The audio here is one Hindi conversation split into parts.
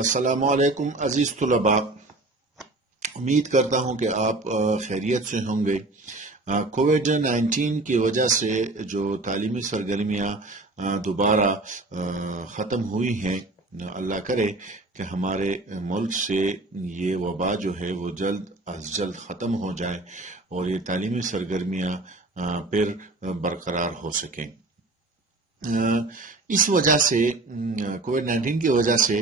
अस्सलामुअलैकुम अजीज तुलबा। उम्मीद करता हूँ कि आप खैरियत से होंगे। कोविड-19 की वजह से जो तालीमी सरगर्मियाँ दोबारा ख़त्म हुई हैं, अल्लाह करे कि हमारे मुल्क से ये वबा जो है वो जल्द अज जल्द ख़त्म हो जाए और ये तालीमी सरगर्मियाँ फिर बरकरार हो सकें। इस वजह से कोविड-19 की वजह से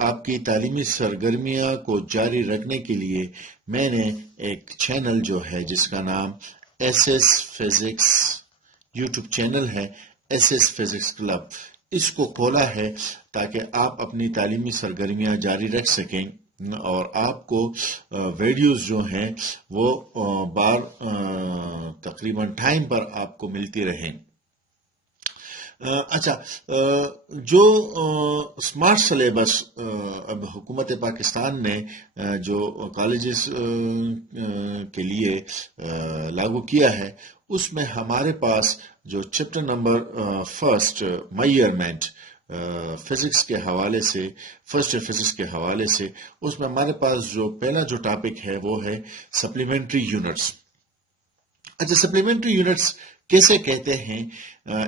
आपकी तालीमी सरगर्मियाँ को जारी रखने के लिए मैंने एक चैनल जो है जिसका नाम एसएस फिजिक्स यूट्यूब चैनल है, एसएस फिजिक्स क्लब, इसको खोला है ताकि आप अपनी तालीमी सरगर्मियाँ जारी रख सकें और आपको वीडियोस जो हैं वो बार तकरीबन टाइम पर आपको मिलती रहें। अच्छा, जो स्मार्ट सिलेबस अब हुकूमत पाकिस्तान ने जो कॉलेजेस के लिए लागू किया है, उसमें हमारे पास जो chapter number first measurement physics के हवाले से, फर्स्ट फिजिक्स के हवाले से, उसमें हमारे पास जो पहला जो टॉपिक है वो है सप्लीमेंट्री यूनिट्स। अच्छा, सप्लीमेंट्री यूनिट्स कैसे कहते हैं,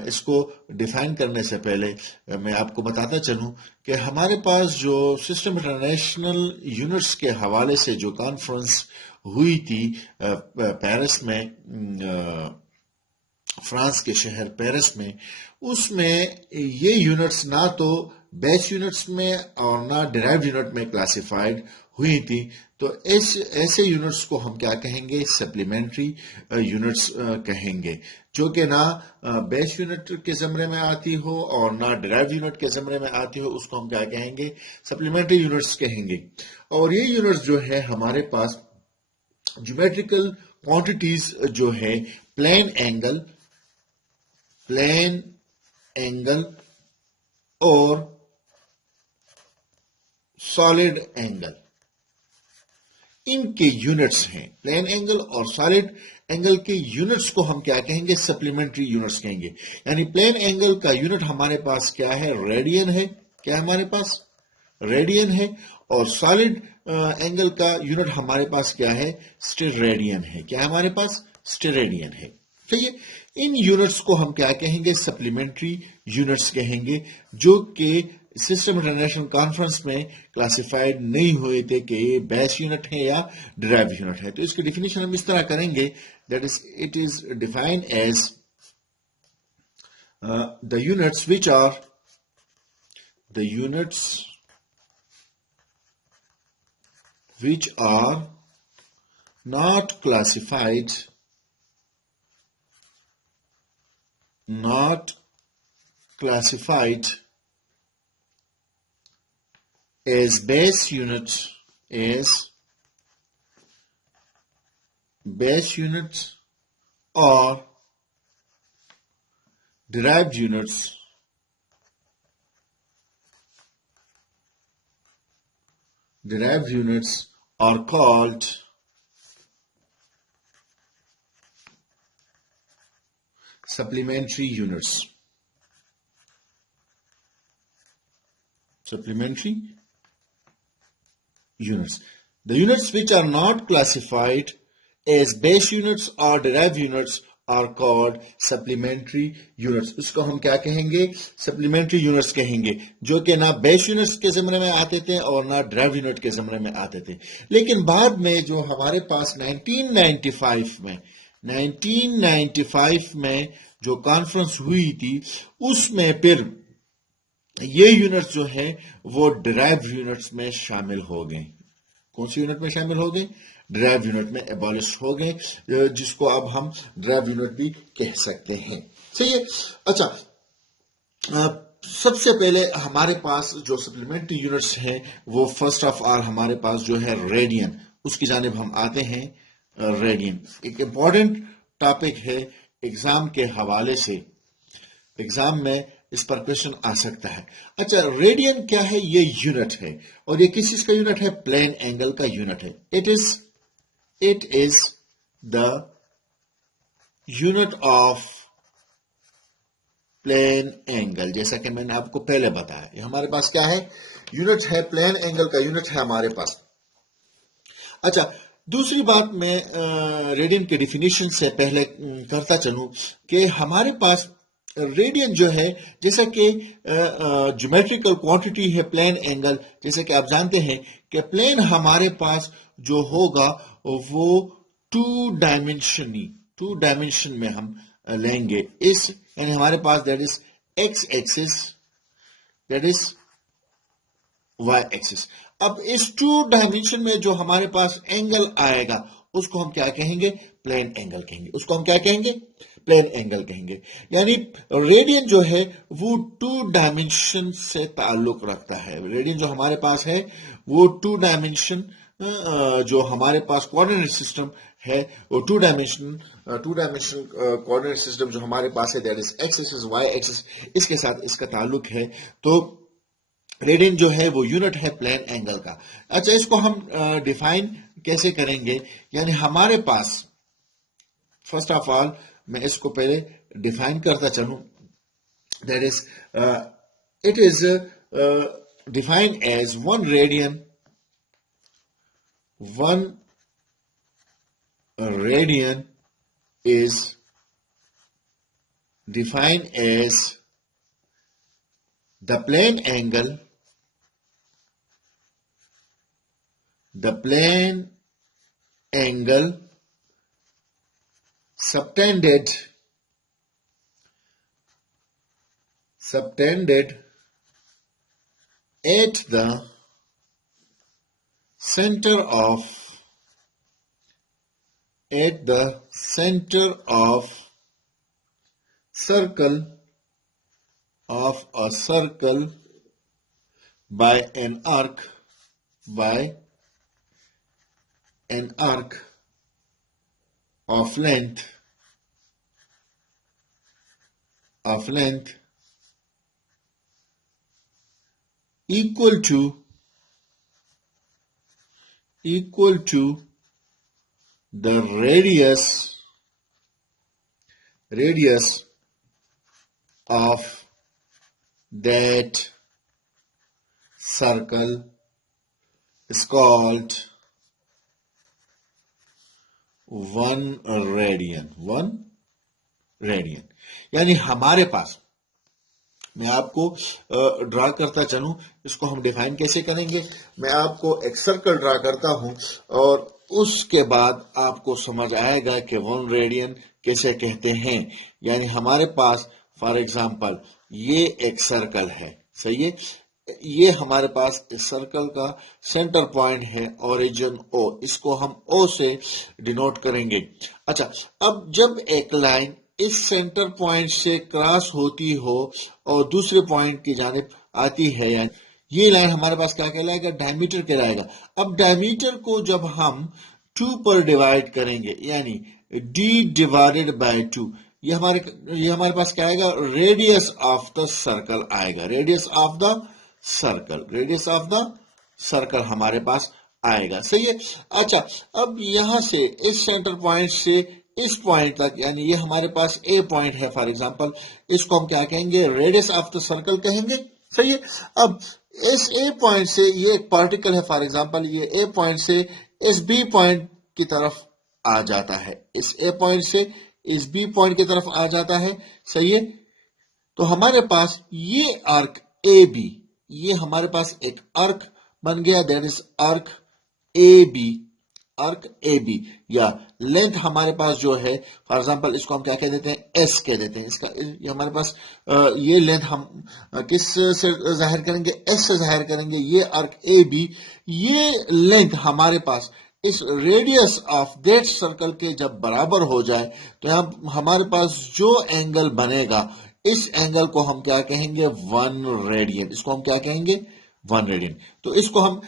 इसको डिफाइन करने से पहले मैं आपको बताता चलूं कि हमारे पास जो सिस्टम इंटरनेशनल यूनिट्स के हवाले से जो कॉन्फ्रेंस हुई थी पेरिस में, फ्रांस के शहर पेरिस में, उसमें ये यूनिट्स ना तो बेस यूनिट्स में और ना डिराइव्ड यूनिट में क्लासिफाइड हुई थी। तो ऐसे यूनिट्स को हम क्या कहेंगे? सप्लीमेंट्री यूनिट्स कहेंगे, जो कि ना बेस यूनिट के ज़मरे में आती हो और ना डिराइव्ड यूनिट के ज़मरे में आती हो, उसको हम क्या कहेंगे? सप्लीमेंट्री यूनिट्स कहेंगे। और ये यूनिट्स जो है हमारे पास ज्योमेट्रिकल क्वांटिटीज जो है प्लेन एंगल और सॉलिड एंगल, इनके यूनिट्स हैं। प्लेन एंगल और सॉलिड एंगल के यूनिट्स को हम क्या कहेंगे? सप्लीमेंट्री यूनिट्स कहेंगे। यानी प्लेन एंगल का यूनिट हमारे पास क्या है? रेडियन है। क्या हमारे पास? रेडियन है। और सॉलिड एंगल का यूनिट हमारे पास क्या है? स्टेरेडियन है। क्या हमारे पास? स्टेरेडियन है। ठीक, इन यूनिट्स को हम क्या कहेंगे? सप्लीमेंट्री यूनिट्स कहेंगे, जो कि सिस्टम इंटरनेशनल कॉन्फ्रेंस में क्लासिफाइड नहीं हुए थे कि ये बेस यूनिट है या डिराइव्ड यूनिट है। तो इसकी डिफिनेशन हम इस तरह करेंगे, that is it is defined as the units which are not classified as base units or derived units are called supplementary units. The units which are not classified as base units or derived units are called supplementary units. इसको हम क्या कहेंगे? सप्लीमेंट्री यूनिट्स कहेंगे, जो कि ना बेस यूनिट्स के ज़मरे में आते थे और ना ड्राइव यूनिट के ज़मरे में आते थे। लेकिन बाद में जो हमारे पास 1995 में जो कॉन्फ्रेंस हुई थी, उसमें फिर ये यूनिट्स जो है वो डिराइव्ड यूनिट्स में शामिल हो गए। कौन सी यूनिट में शामिल हो गए? डिराइव्ड यूनिट में एबॉलिश हो गए, जिसको अब हम डिराइव्ड यूनिट भी कह सकते हैं। सही है। अच्छा, सबसे पहले हमारे पास जो सप्लीमेंट्री यूनिट्स हैं वो फर्स्ट ऑफ ऑल हमारे पास जो है रेडियन, उसकी जानिब हम आते हैं। रेडियन एक इंपॉर्टेंट टॉपिक है एग्जाम के हवाले से, एग्जाम में इस पर क्वेश्चन आ सकता है। अच्छा, रेडियन क्या है? ये यूनिट है, और ये किस चीज का यूनिट है? प्लेन एंगल का यूनिट है। It is the unit of plane angle, जैसा कि मैंने आपको पहले बताया। ये हमारे पास क्या है, यूनिट है, प्लेन एंगल का यूनिट है हमारे पास। अच्छा, दूसरी बात मैं रेडियन के डिफिनीशन से पहले करता चलूं कि हमारे पास रेडियन जो है, जैसा कि ज्योमेट्रिकल क्वांटिटी है प्लेन एंगल, जैसे कि आप जानते हैं कि प्लेन हमारे पास जो होगा वो टू डायमेंशन में हम लेंगे इस, यानी हमारे पास that is X axis, that is Y axis. अब इस टू डायमेंशन में जो हमारे पास एंगल आएगा उसको हम क्या कहेंगे, प्लेन एंगल कहेंगे। उसको हम क्या कहेंगे, प्लेन एंगल कहेंगे। यानी रेडियन जो है वो टू डायमेंशन से ताल्लुक रखता है। रेडियन जो हमारे पास है वो टू डायमेंशन, जो हमारे पास कोऑर्डिनेट सिस्टम है वो टू डायमेंशन कोऑर्डिनेट सिस्टम जो हमारे पास है, that is X axis Y axis, इसके साथ इसका ताल्लुक है। तो रेडियन जो है वो यूनिट है प्लेन एंगल का। अच्छा, इसको हम डिफाइन कैसे करेंगे, यानी हमारे पास फर्स्ट ऑफ ऑल मैं इसको पहले डिफाइन करता चलूं, that is it is defined as one radian is defined as the plane angle subtended at the center of a circle by an arc of length equal to the radius of that circle is called 1 radian. यानी हमारे पास, मैं आपको ड्रा करता चलूं, इसको हम डिफाइन कैसे करेंगे। मैं आपको एक सर्कल ड्रा करता हूं और उसके बाद आपको समझ आएगा कि 1 रेडियन कैसे कहते हैं। यानी हमारे पास फॉर एग्जांपल ये एक सर्कल है, सही है, ये हमारे पास इस सर्कल का सेंटर पॉइंट है, ओरिजिन ओ, इसको हम ओ से डिनोट करेंगे। अच्छा, अब जब एक लाइन इस सेंटर पॉइंट से क्रॉस होती हो और दूसरे पॉइंट की जानिब आती है, यानी ये लाइन हमारे पास क्या कहलाएगा, डायमीटर कहलाएगा। अब डायमीटर को जब हम 2 पर डिवाइड करेंगे, यानी d डिवाइडेड बाय 2, ये हमारे पास क्या आएगा, रेडियस ऑफ द सर्कल आएगा। रेडियस ऑफ द सर्कल हमारे पास आएगा, सही है। अच्छा, अब यहां से इस सेंटर पॉइंट से इस पॉइंट तक, यानी ये हमारे पास ए पॉइंट है फॉर एग्जांपल, इसको हम क्या कहेंगे, रेडियस ऑफ द सर्कल कहेंगे, सही है। अब इस ए पॉइंट से ये एक पार्टिकल है फॉर एग्जांपल, ये ए पॉइंट से इस बी पॉइंट की तरफ आ जाता है, इस ए पॉइंट से इस बी पॉइंट की तरफ आ जाता है, सही है। तो हमारे पास ये आर्क ए बी, ये हमारे पास एक आर्क बन गया, that is arc A B, या लेंथ हमारे पास जो है फॉर एग्जांपल, इसको हम क्या कह देते हैं, एस कह देते हैं। इसका ये हमारे पास ये लेंथ हम किस से जाहिर करेंगे, एस से जाहिर करेंगे। ये आर्क ए बी, ये लेंथ हमारे पास इस रेडियस ऑफ दैट सर्कल के जब बराबर हो जाए तो यहां हमारे पास जो एंगल बनेगा, इस एंगल को हम क्या कहेंगे, 1 रेडियन। इसको हम क्या कहेंगे, 1 रेडियन। तो इसको हम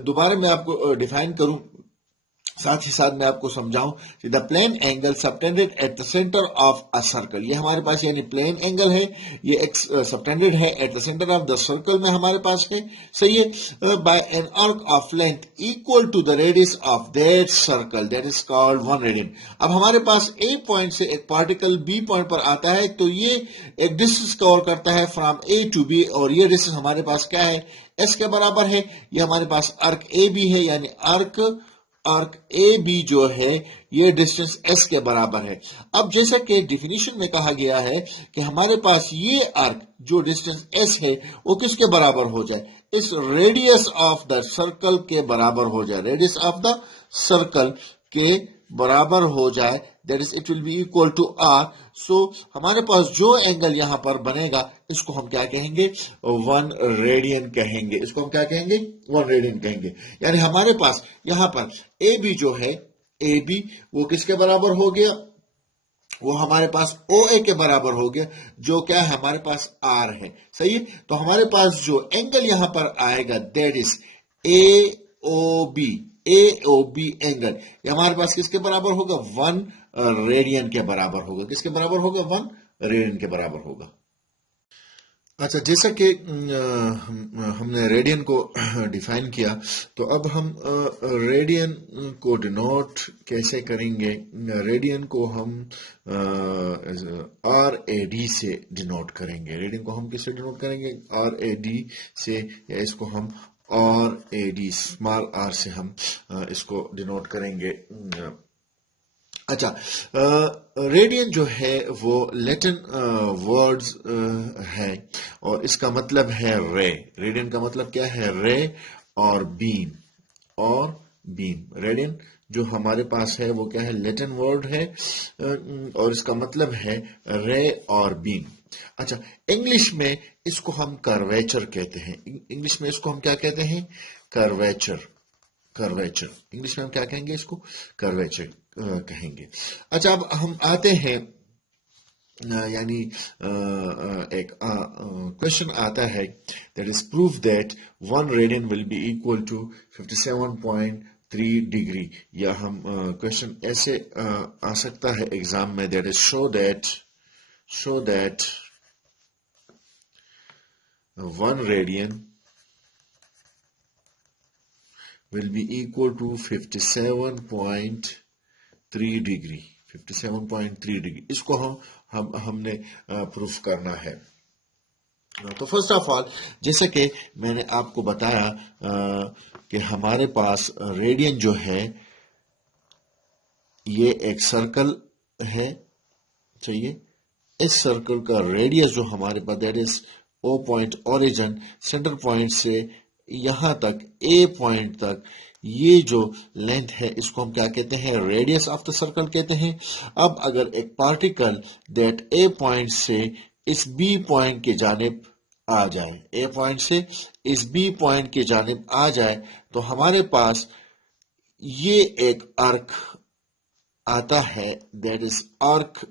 दोबारा मैं आपको डिफाइन करूं, साथ ही साथ मैं आपको समझाऊं कि the plane angle subtended at the centre of a circle, ये हमारे पास यानी प्लेन एंगल है, ये एक सबटेंडेड है at the centre of the circle में हमारे पास है, सही है, by an arc of length equal to the radius of that circle, that is called 1 radian. अब हमारे पास ए पॉइंट से एक पार्टिकल बी पॉइंट पर आता है, तो ये एक डिस्टेंस कवर करता है फ्रॉम ए टू बी, और ये डिस्टेंस हमारे पास क्या है, एस के बराबर है। ये हमारे पास आर्क ए बी है, यानी आर्क ए बी जो है ये डिस्टेंस एस के बराबर है। अब जैसा कि डिफिनीशन में कहा गया है कि हमारे पास ये आर्क जो डिस्टेंस एस है वो किसके बराबर हो जाए, इस रेडियस ऑफ द सर्कल के बराबर हो जाए, रेडियस ऑफ द सर्कल के बराबर हो जाए, that is it will be equal to R. So हमारे पास जो एंगल यहां पर बनेगा इसको हम क्या कहेंगे, 1 रेडियन कहेंगे, इसको हम क्या कहेंगे, 1 रेडियन कहेंगे। यानी हमारे पास यहां पर ए बी जो है, ए बी वो किसके बराबर हो गया, वो हमारे पास ओ ए के बराबर हो गया, जो क्या है हमारे पास आर है, सही है। तो हमारे पास जो एंगल यहां पर आएगा that is A O B, A O B angle, ये हमारे पास किसके बराबर होगा, 1 रेडियन के बराबर होगा, किसके बराबर होगा, 1 रेडियन के बराबर होगा। अच्छा, जैसा कि हमने रेडियन को डिफाइन किया, तो अब हम रेडियन को डिनोट कैसे करेंगे। रेडियन को हम आर ए डी से डिनोट करेंगे। रेडियन को हम किससे डिनोट करेंगे, आर ए डी से, या इसको हम R A D small R से हम इसको डिनोट करेंगे। अच्छा, रेडियन जो है वो लैटिन वर्ड्स है, और इसका मतलब है रे। रेडियन का मतलब क्या है, रे और बीम, और बीम। रेडियन जो हमारे पास है वो क्या है, लैटिन वर्ड है, और इसका मतलब है रे और बीम। अच्छा, इंग्लिश में इसको हम कर्वेचर कहते हैं। इंग्लिश में इसको हम क्या कहते हैं, कर्वेचर। कर्वेचर इंग्लिश में हम क्या कहेंगे, इसको कर्वेचर कहेंगे। अच्छा, अब हम आते हैं, यानी एक क्वेश्चन आता है, that is prove that 1 radian will be equal to 57.3 degree. या हम क्वेश्चन ऐसे आ सकता है एग्जाम में, that is show that 1 radian will be equal to 57.3 degree. 57.3 degree इसको हमने प्रूफ करना है। तो फर्स्ट ऑफ ऑल, जैसे कि मैंने आपको बताया कि हमारे पास रेडियन जो है ये एक सर्कल है, चाहिए। इस सर्कल का रेडियस जो हमारे पास, that is O point origin, centre point से यहां तक ए पॉइंट तक, ये जो लेंथ है इसको हम क्या कहते हैं, रेडियस ऑफ द सर्कल कहते हैं। अब अगर एक पार्टिकल दैट ए पॉइंट से इस बी पॉइंट के जानिब आ जाए, ए पॉइंट से इस बी पॉइंट के जानिब आ जाए, तो हमारे पास ये एक आर्क आता है, that is arc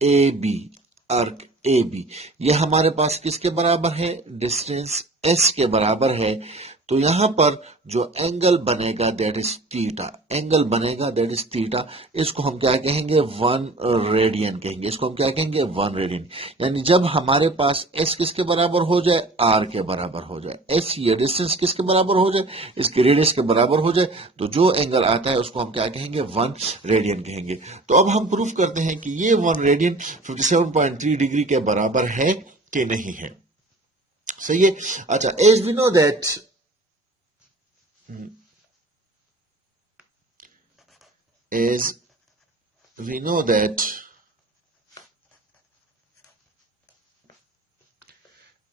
A B. Arc A B ये हमारे पास किसके बराबर है, डिस्टेंस एस के बराबर है। तो यहां पर जो एंगल बनेगा दैट इज थीटा, एंगल बनेगा दैट इज थीटा। इसको हम क्या कहेंगे, 1 रेडियन कहेंगे, इसको हम क्या कहेंगे, 1 रेडियन। यानी जब हमारे पास एस किसके बराबर हो जाए, आर के बराबर हो जाए, एस ये डिस्टेंस किसके बराबर हो जाए, इसके रेडियस के बराबर हो जाए, तो जो एंगल आता है उसको हम क्या कहेंगे, 1 रेडियन कहेंगे। तो अब हम प्रूफ करते हैं कि ये 1 रेडियन 57.3 डिग्री के बराबर है कि नहीं है, सही है। अच्छा, as we know that as we know that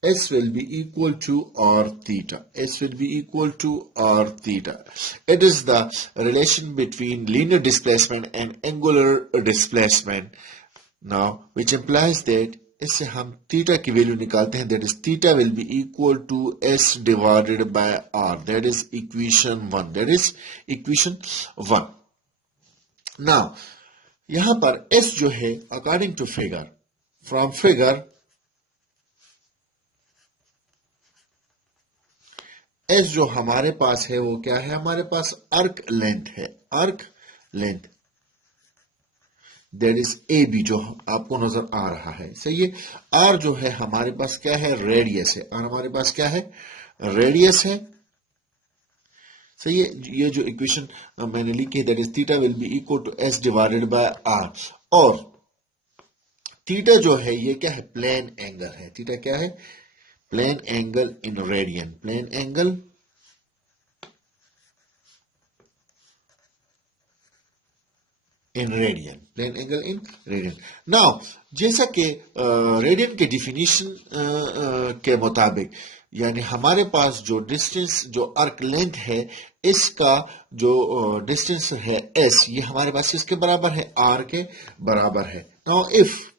S will be equal to r theta. S will be equal to r theta. It is the relation between linear displacement and angular displacement. Now, which implies that इससे हम थीटा की वैल्यू निकालते हैं, that is theta will be equal to S divided by R, that is equation 1, that is equation 1। Now यहां पर एस जो है, according to figure, from figure S जो हमारे पास है वो क्या है, हमारे पास अर्क लेंथ है, arc length, that is A B जो आपको नजर आ रहा है, सही है। आर जो है हमारे पास क्या है, रेडियस है, आर हमारे पास क्या है, रेडियस है, सही है। ये जो इक्वेशन मैंने लिखी है, that is theta will be equal to S divided by R, और थीटा जो है ये क्या है, प्लेन एंगल है, थीटा क्या है, plane angle in radian, plane angle in radian, plane angle in radian. Now जैसा कि रेडियन के डिफिनीशन के मुताबिक, यानी हमारे पास जो डिस्टेंस, जो आर्क लेंथ है, इसका जो डिस्टेंस है एस, ये हमारे पास किसके बराबर है, आर के बराबर है। Now if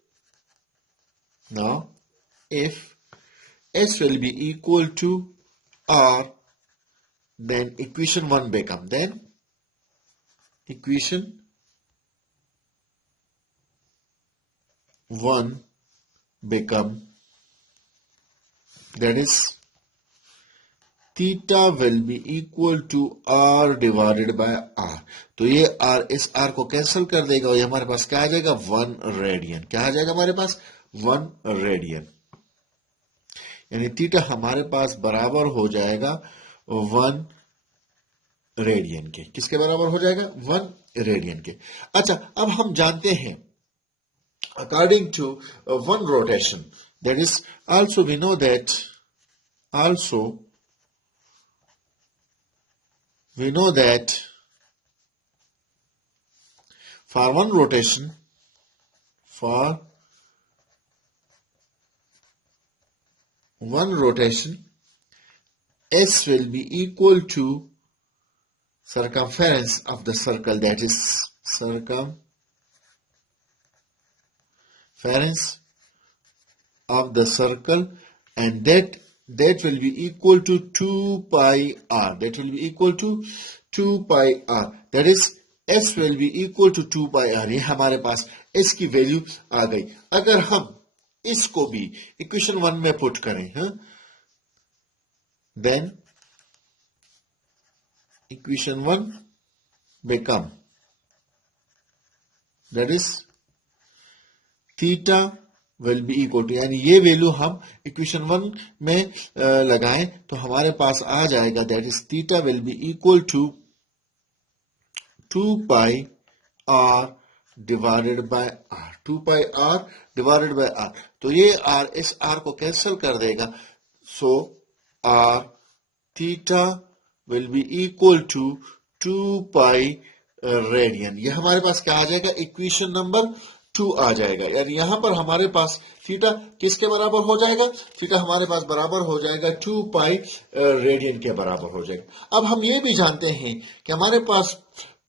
S will be equal to R, then equation 1 become, then equation 1 become, that is theta will be equal to R divided by R। तो ये R इस R को कैंसिल कर देगा और ये हमारे पास क्या आ जाएगा, 1 रेडियन, क्या आ जाएगा हमारे पास, 1 रेडियन, यानी थीटा हमारे पास बराबर हो जाएगा 1 रेडियन के, किसके बराबर हो जाएगा, 1 रेडियन के। अच्छा, अब हम जानते हैं according to 1 rotation, that is also we know that, also we know that for 1 rotation, for 1 rotation, S will be equal to circumference of the circle, that is circumference of the circle, and that will be equal to 2 pi r, that will be equal to 2 pi r, that is S will be equal to 2 pi r। ये हमारे पास S की वैल्यू आ गई। अगर हम इसको भी इक्वेशन 1 में पुट करें, then equation 1 become, that is theta will be equal to, यानी ये वैल्यू हम इक्वेशन 1 में लगाएं तो हमारे पास आ जाएगा, that is theta will be equal to 2 pi R divided by R, 2 pi R divided by R. तो ये आर इस आर को कैंसिल कर देगा, so R theta will be equal to 2 pi radian. ये हमारे पास क्या आ जाएगा, इक्वेशन नंबर 2 आ जाएगा, यानी यहां पर हमारे पास थीटा किसके बराबर हो जाएगा, थीटा हमारे पास बराबर हो जाएगा 2 पाई रेडियन के बराबर हो जाएगा। अब हम ये भी जानते हैं कि हमारे पास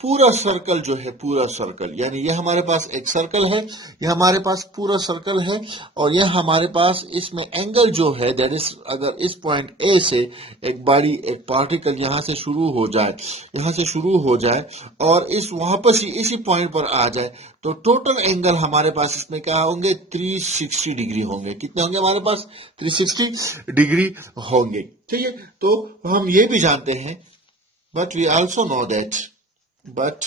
पूरा सर्कल जो है, पूरा सर्कल, यानी ये हमारे पास एक सर्कल है, ये हमारे पास पूरा सर्कल है, और ये हमारे पास इसमें एंगल जो है, दैट इज अगर इस पॉइंट ए से एक बॉडी, एक पार्टिकल यहां से शुरू हो जाए, यहां से शुरू हो जाए और इस वापस ही इसी पॉइंट पर आ जाए, तो टोटल एंगल हमारे पास इसमें क्या होंगे, 360 डिग्री होंगे। कितने होंगे हमारे पास, 360 डिग्री होंगे, ठीक है। तो हम ये भी जानते हैं, but we also know that, but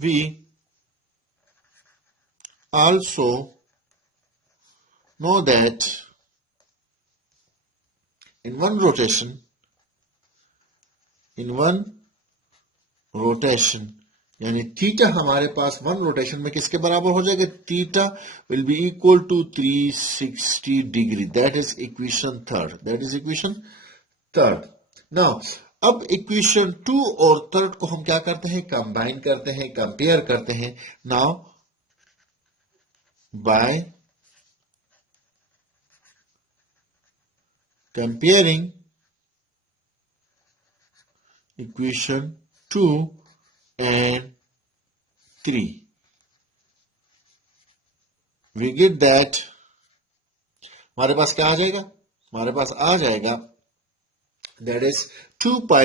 we also know that in one rotation, यानी थीटा हमारे पास 1 रोटेशन में किसके बराबर हो जाएगा, theta will be equal to 360 degree, that is equation 3, that is equation 3। Now अब इक्वेशन 2 और 3 को हम क्या करते हैं, कंबाइन करते हैं, कंपेयर करते हैं। Now by comparing equation 2 and 3, we get that हमारे पास क्या आ जाएगा, हमारे पास आ जाएगा, that is 2 pi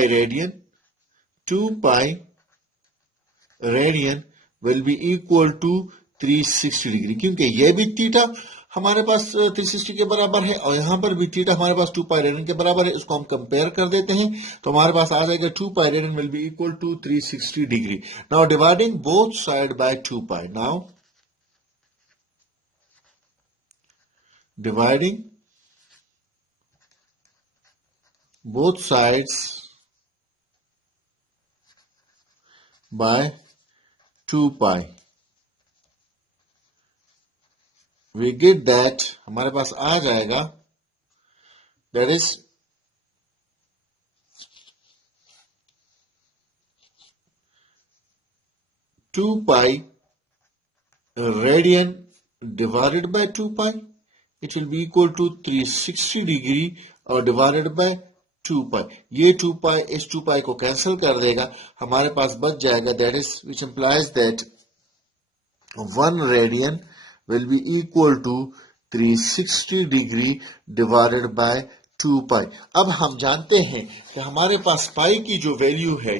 radian will be equal to 360 degree, क्योंकि ये भी थीटा हमारे पास 360 के बराबर है और यहां पर भी थीटा हमारे पास 2 पाई रेडियन के बराबर है। इसको हम कंपेयर कर देते हैं तो हमारे पास आ जाएगा 2 pi radian will be equal to 360 degree. Now dividing both side by 2 pi, now dividing both sides by 2 pi, we get that हमारे पास आ जाएगा that is 2 pi radian divided by 2 pi, it will be equal to 360 degree और डिवाइडेड बाय 2 पाई। ये 2 पाई इस 2 पाई को कैंसिल कर देगा, हमारे पास बच जाएगा that is which implies that 1 radian will be equal to 360 degree divided by 2 pi. अब हम जानते हैं कि हमारे पास पाई की जो वैल्यू है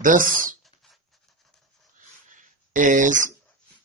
10 इज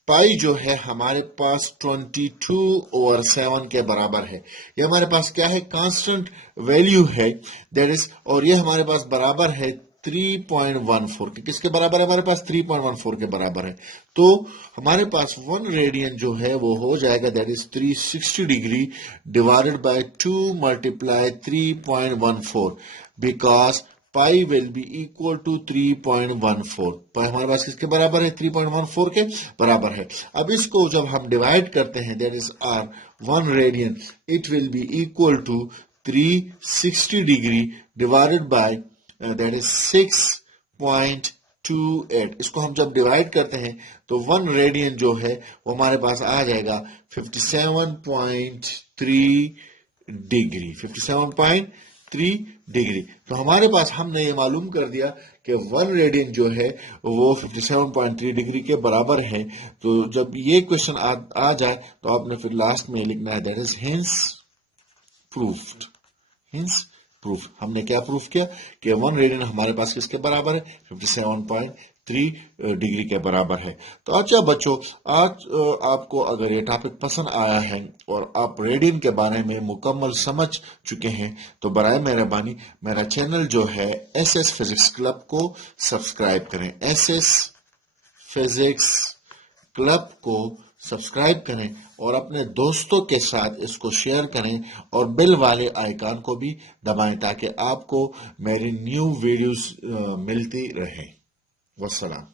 पाई जो है हमारे पास 22/7 के बराबर है। ये हमारे पास क्या है, कांस्टेंट वैल्यू है दैट इज, और ये हमारे पास बराबर है 3.14 के। किसके बराबर है, हमारे पास 3.14 के बराबर है। तो हमारे पास 1 रेडियन जो है वो हो जाएगा that is 360 degree divided by 2 multiply 3.14 because pi will be equal to 3.14। Pi हमारे पास किसके बराबर है, 3.14 के बराबर है। अब इसको जब हम डिवाइड करते हैं that is R 1 radian, it will be equal to 360 degree divided by that is 6.28। इसको हम जब डिवाइड करते हैं तो 1 रेडियन जो है वो हमारे पास आ जाएगा 57.3 डिग्री, 57.3 डिग्री। तो हमारे पास हमने ये मालूम कर दिया कि 1 रेडियन जो है वो 57.3 डिग्री के बराबर है। तो जब ये क्वेश्चन आ जाए तो आपने फिर लास्ट में लिखना है that is hints proofed. Hints proof, हमने क्या प्रूफ किया कि 1 रेडियन हमारे पास किसके बराबर है, 57.3 डिग्री के बराबर है। तो अच्छा बच्चों, आज आपको अगर ये टॉपिक पसंद आया है और आप रेडियन के बारे में मुकम्मल समझ चुके हैं तो बराए मेहरबानी मेरा चैनल जो है SS फिजिक्स क्लब को सब्सक्राइब करें। SS फिजिक्स क्लब को सब्सक्राइब करें और अपने दोस्तों के साथ इसको शेयर करें और बेल वाले आइकन को भी दबाएं ताकि आपको मेरी न्यू वीडियोस मिलती रहे। वस्सलाम।